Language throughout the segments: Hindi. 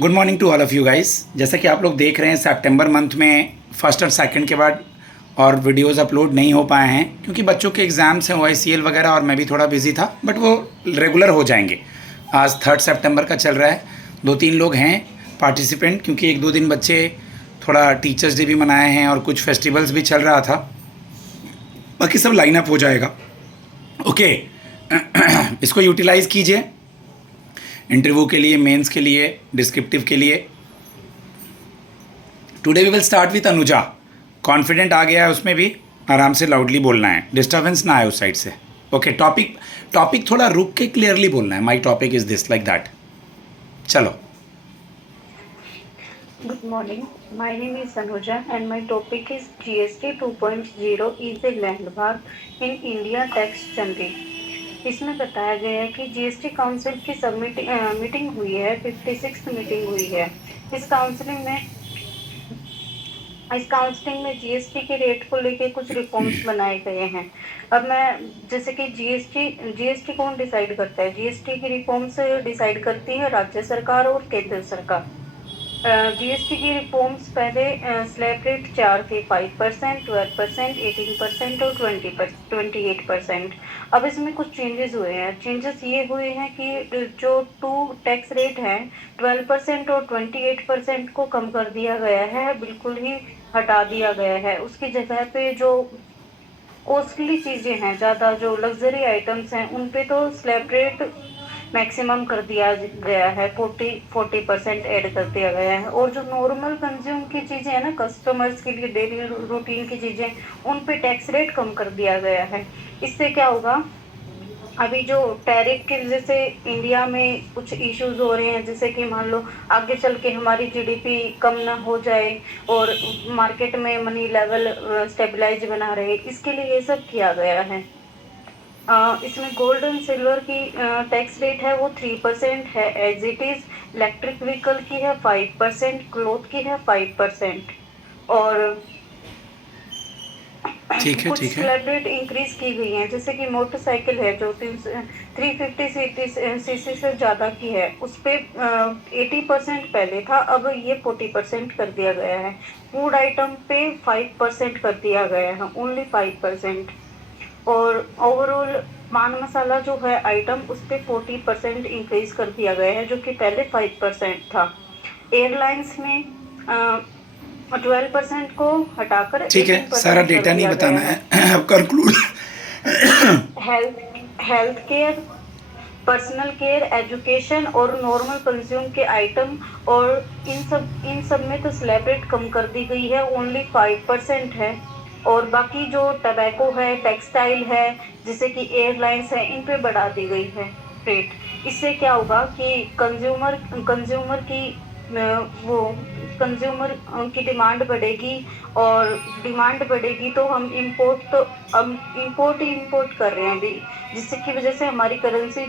Good morning to all of you guys. जैसा कि आप लोग देख रहे हैं सितंबर मंथ में फर्स्ट और सेकंड के बाद और वीडियोस अपलोड नहीं हो पाए हैं क्योंकि बच्चों के एग्ज़ाम्स हैं OICL वगैरह और मैं भी थोड़ा बिजी था, बट वो रेगुलर हो जाएंगे। आज 3 सितंबर का चल रहा है। 2-3 लोग हैं पार्टिसिपेंट क्योंकि 1-2 दिन बच्चे थोड़ा टीचर्स डे भी मनाए हैं और कुछ फेस्टिवल्स भी चल रहा था। बाकी सब लाइन अप हो जाएगा। ओके इसको यूटिलाइज़ कीजिए इंटरव्यू के लिए, मेंस के लिए, डिस्क्रिप्टिव के लिए। Today we will start with Anuja. Confident आ गया है उसमें भी, आराम से लाउडली बोलना है, डिस्टर्बेंस ना आए उस साइड से। ओके टॉपिक थोड़ा रुक के क्लियरली बोलना है। My topic is this like that. चलो। Good morning. My name is Anuja and my topic is GST 2.0 is a landmark in India tax journey. इसमें बताया गया है कि जीएसटी काउंसिल की मीटिंग हुई है, 56th मीटिंग हुई है। इस काउंसलिंग में जीएसटी के रेट को लेके कुछ रिफॉर्म्स बनाए गए हैं। अब मैं जैसे कि जीएसटी कौन डिसाइड करता है? जीएसटी की रिफॉर्म्स डिसाइड करती है राज्य सरकार और केंद्र सरकार। जीएसटी की रिफॉर्म्स पहले स्लैब रेट 4 थे, 5%, 12%, 18% और 28%। अब इसमें कुछ चेंजेस हुए हैं। चेंजेस ये हुए हैं कि जो टू टैक्स रेट हैं 12% और 28% को कम कर दिया गया है, बिल्कुल ही हटा दिया गया है। उसकी जगह पे जो कॉस्टली चीज़ें हैं, ज़्यादा जो लग्जरी आइटम्स हैं, उन पे तो स्लैब रेट मैक्सिमम कर दिया गया है, 40% ऐड कर दिया गया है। और जो नॉर्मल कंज्यूम की चीज़ें हैं ना, कस्टमर्स के लिए डेली रूटीन की चीज़ें, उन पे टैक्स रेट कम कर दिया गया है। इससे क्या होगा, अभी जो टैरिफ की वजह से इंडिया में कुछ इश्यूज हो रहे हैं, जैसे कि मान लो आगे चल के हमारी जीडीपी कम ना हो जाए और मार्केट में मनी लेवल स्टेबलाइज बना रहे, इसके लिए ये सब किया गया है। इसमें गोल्ड एंड सिल्वर की टैक्स रेट है वो 3% है as it is. Electric vehicle की है 5%, क्लोथ की है 5%। और ठीक है कुछ ठीक है। स्लैब रेट इंक्रीज की गई हैं, जैसे कि मोटरसाइकिल है जो 350 सीसी से ज़्यादा की है, उस पर 80% पहले था, अब ये 40% कर दिया गया है। फूड आइटम पे 5% कर दिया गया है, ओनली 5%। और ओवरऑल पान मसाला जो है आइटम, उस पर 40% इंक्रीज कर दिया गया है, जो कि पहले 5% था। एयरलाइंस में 12% को हटाकर ठीक है, सारा 18% कर डेटा नहीं दिया बताना गया है। है। अब conclude. Health health care, personal care, education और नॉर्मल कंज्यूम के आइटम, और इन सब में तो स्लैब रेट कम कर दी गई है, ओनली 5% है। और बाकी जो टबैको है, टेक्सटाइल है, जैसे कि एयरलाइंस है, इन पे बढ़ा दी गई है रेट। इससे क्या होगा कि कंज्यूमर की वो कंज्यूमर की डिमांड बढ़ेगी, और डिमांड बढ़ेगी तो हम इंपोर्ट ही इंपोर्ट कर रहे हैं अभी, जिससे की वजह से हमारी करेंसी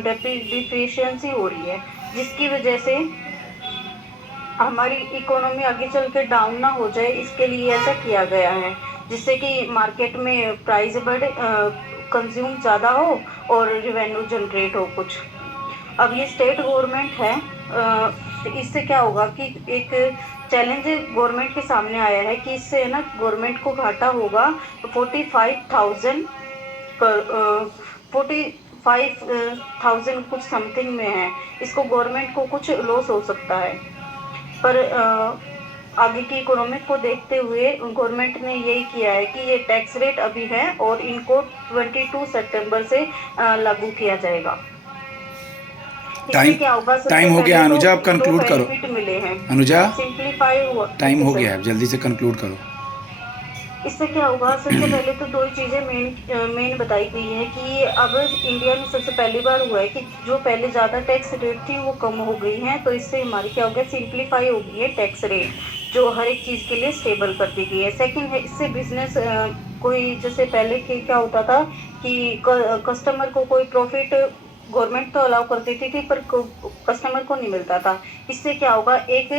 डिप्रिशिएंसी हो रही है, जिसकी वजह से हमारी इकोनॉमी आगे चल के डाउन ना हो जाए, इसके लिए ऐसा किया गया है, जिससे कि मार्केट में प्राइस बढ़े, कंज्यूम ज़्यादा हो और रेवेन्यू जनरेट हो कुछ। अब ये स्टेट गवर्नमेंट है, इससे क्या होगा कि एक चैलेंज गवर्नमेंट के सामने आया है कि इससे ना गवर्नमेंट को घाटा होगा 45,000 45,000 कुछ समथिंग में है। इसको गवर्नमेंट को कुछ लॉस हो सकता है, पर आगे की इकोनॉमिक को देखते हुए गवर्नमेंट ने यही किया है कि ये टैक्स रेट अभी है और इनको 22 सितंबर से लागू किया जाएगा। इससे टाइम क्या होगा, सबसे टाइम हो पहले गया तो अनुजा, आप दो कंक्लूड करो। बेनिफिट मिले हैं। अनुजा, सिंप्लीफाई हुआ, टाइम ओके हो सर। गया है, जल्दी से कंक्लूड करो। इससे क्या होगा, सबसे पहले तो दो ही चीज़ें मेन बताई गई है कि अब इंडिया में सबसे पहली बार हुआ है कि जो पहले ज़्यादा टैक्स रेट थी वो कम हो गई हैं, तो इससे हमारी क्या हो गया, सिंप्लीफाई हो गई है टैक्स रेट, जो हर एक चीज़ के लिए स्टेबल कर दी गई है। सेकंड है, इससे बिजनेस कोई जैसे पहले के क्या होता था कि कस्टमर को कोई प्रॉफिट गवर्नमेंट तो अलाउ कर देती थी, पर कस्टमर को नहीं मिलता था। इससे क्या होगा, एक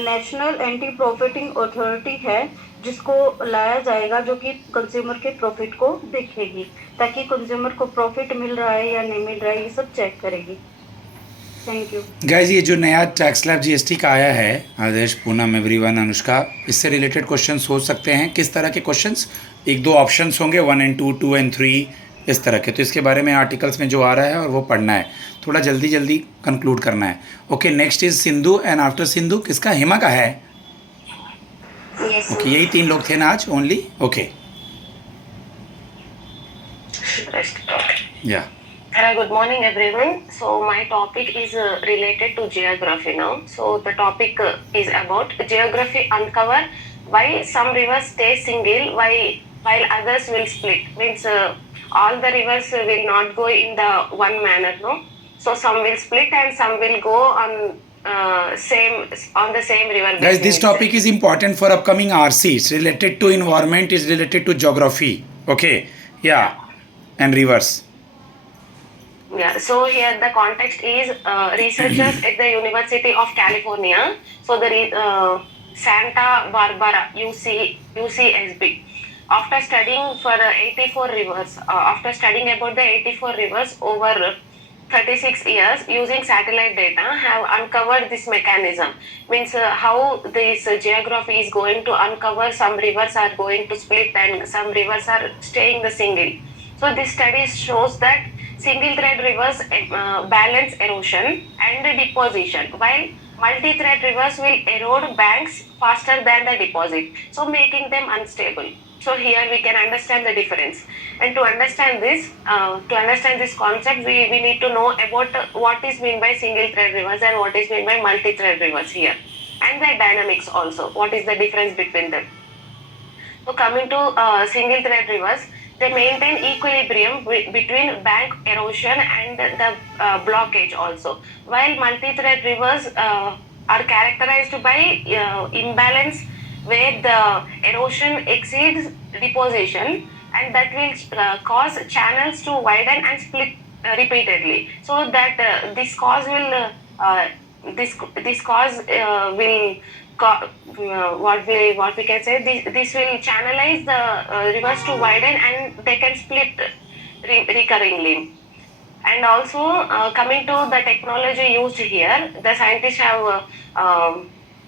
नेशनल एंटी प्रॉफिटिंग अथॉरिटी है जिसको लाया जाएगा, जो कि कंज्यूमर के प्रॉफिट को देखेगी, ताकि कंज्यूमर को प्रॉफिट मिल रहा है या नहीं मिल रहा है, ये सब चेक करेगी। Thank you. गाइज ये जो नया टैक्स स्लैब जीएसटी का आया है, आदेश, पूनम, एवरीवन, अनुष्का, इससे रिलेटेड क्वेश्चन सोच सकते हैं। किस तरह के क्वेश्चंस? एक दो ऑप्शंस होंगे 1 and 2, 2 and 3, इस तरह के। तो इसके बारे में आर्टिकल्स में जो आ रहा है और वो पढ़ना है, थोड़ा जल्दी जल्दी कंक्लूड करना है। Okay, next is Sindhu and after Sindhu किसका? हिमा का है। यस ओके, यही 3 लोग थे ना आज ओनली। ओके, या Good morning, everyone. So my topic is related to geography now. So the topic is about geography uncover why some rivers stay single, while others will split. Means all the rivers will not go in the one manner, no. So some will split and some will go on the same river. guys, this topic is important for upcoming RC. It's related to environment, is related to geography. Okay, yeah, and rivers. Yeah, so here the context is researchers at the University of California, so the Santa Barbara UCSB, after studying for 84 rivers, after studying about the 84 rivers over 36 years using satellite data, have uncovered this mechanism. Means how this geography is going to uncover some rivers are going to split and some rivers are staying the single. So this study shows that single thread rivers balance erosion and deposition, while multi-thread rivers will erode banks faster than the deposit, so making them unstable. So here we can understand the difference. And to understand this concept, we need to know about what is meant by single thread rivers and what is meant by multi-thread rivers here, and their dynamics also. What is the difference between them? So coming to single thread rivers, they maintain equilibrium between bank erosion and the blockage also, while multi-thread rivers are characterized by imbalance where the erosion exceeds deposition, and that will cause channels to widen and split repeatedly, so that this cause will what we can say, this will channelize the rivers to widen and they can split recurringly. And also coming to the technology used here, the scientists have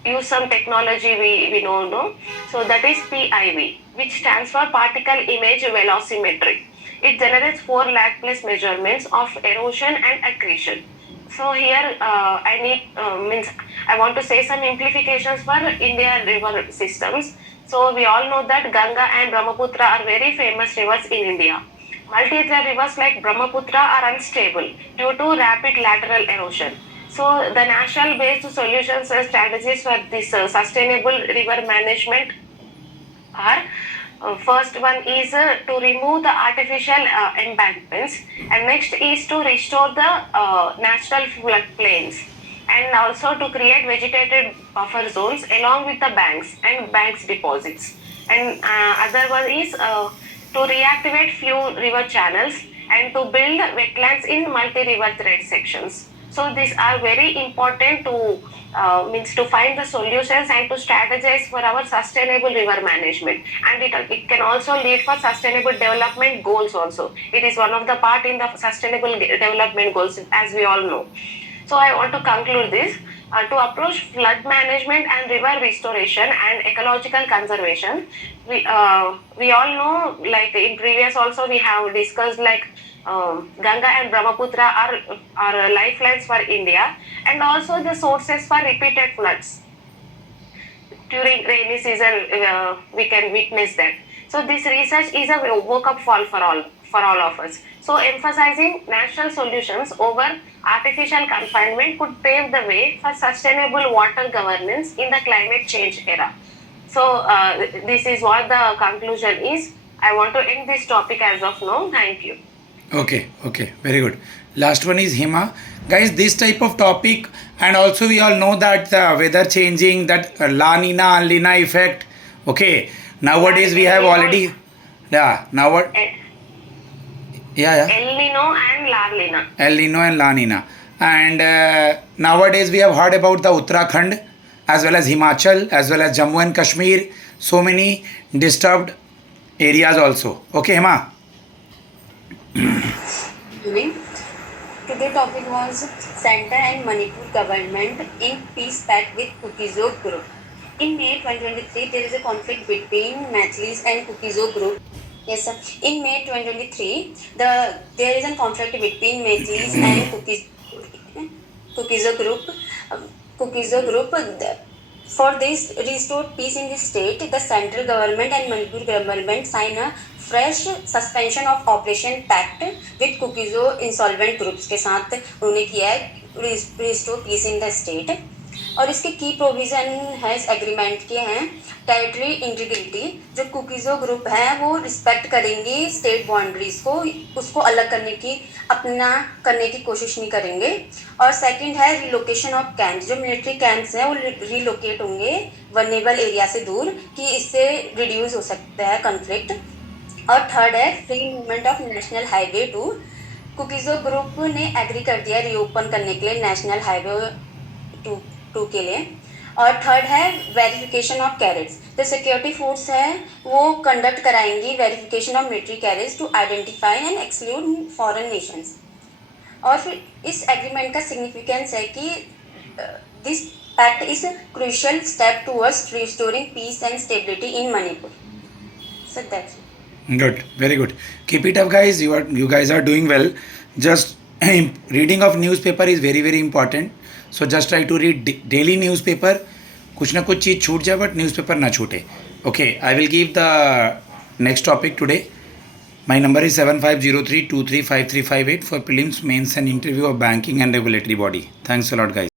used some technology we know, no? So that is PIV, which stands for particle image velocimetry. It generates 4 lakh plus measurements of erosion and accretion. So here I want to say some implications for Indian river systems. So we all know that Ganga and Brahmaputra are very famous rivers in India. Multi-thread rivers like Brahmaputra are unstable due to rapid lateral erosion. So the national based solutions and strategies for this sustainable river management are, first one is to remove the artificial embankments, and next is to restore the natural floodplains, and also to create vegetated buffer zones along with the banks and banks deposits. And other one is to reactivate few river channels and to build wetlands in multi-river thread sections. So these are very important to to find the solutions and to strategize for our sustainable river management, and it can also lead for sustainable development goals also. It is one of the part in the sustainable development goals, as we all know. So I want to conclude this. To approach flood management and river restoration and ecological conservation, we all know, like in previous also we have discussed, like Ganga and Brahmaputra are lifelines for India, and also the sources for repeated floods. During rainy season, we can witness that. So this research is a wake-up call for all of us. So emphasizing natural solutions over artificial confinement could pave the way for sustainable water governance in the climate change era. So this is what the conclusion is. I want to end this topic as of now. Thank you. Okay, very good. Last one is Hima. Guys, this type of topic, and also we all know that the weather changing, that La Nina, El Nina effect. Okay, nowadays we have already, yeah, now what? Yeah. El Nino and La Nina. El Nino and La Nina. And nowadays we have heard about the Uttarakhand as well as Himachal as well as Jammu and Kashmir. So many disturbed areas also. Okay, Hima. To Today topic was Center and Manipur government in peace pact with Kukizo group. In May 2023, there is a conflict between Mathilis and Kukizo group. Yes, sir. In May 2023, there is a conflict between Mathilis and Kukizo group. For this restored peace in the state, the central government and Manipur government sign a fresh suspension of Operation Pact with Kukizo insolvent groups के साथ उन्होंने किया है restore peace in the state. और इसके की प्रोविजन है इस एग्रीमेंट के हैं टेरिटरी इंटीग्रिटी. जो कुकीजो ग्रुप है वो रिस्पेक्ट करेंगे स्टेट बाउंड्रीज को, उसको अलग करने की कोशिश नहीं करेंगे. और सेकंड है रिलोकेशन ऑफ कैंप्स. जो मिलिट्री कैंप्स हैं वो रिलोकेट होंगे वल्नरेबल एरिया से दूर, कि इससे रिड्यूस हो सकता है कॉन्फ्लिक्ट. और थर्ड है free movement of national highway 2. Kuki-Zo group ने एग्री कर दिया रीओपन करने के लिए नेशनल हाईवे 2 के लिए. और थर्ड है वेरिफिकेशन ऑफ कैरेट्स. जो सिक्योरिटी फोर्स है वो कंडक्ट कराएंगी verification of military cadres to identify and exclude foreign nations. और फिर इस एग्रीमेंट का सिग्निफिकेंस है कि this pact is crucial step towards restoring peace and stability in Manipur. So that's Good, very good. Keep it up, guys. You guys are doing well. Just reading of newspaper is very very important. So just try to read daily newspaper. कुछ ना कुछ चीज़ छूट जाए बट न्यूज़पेपर ना छूटे. Okay, I will give the next topic today. My number is 7503235358 for prelims, mains and interview of banking and regulatory body. Thanks a lot, guys.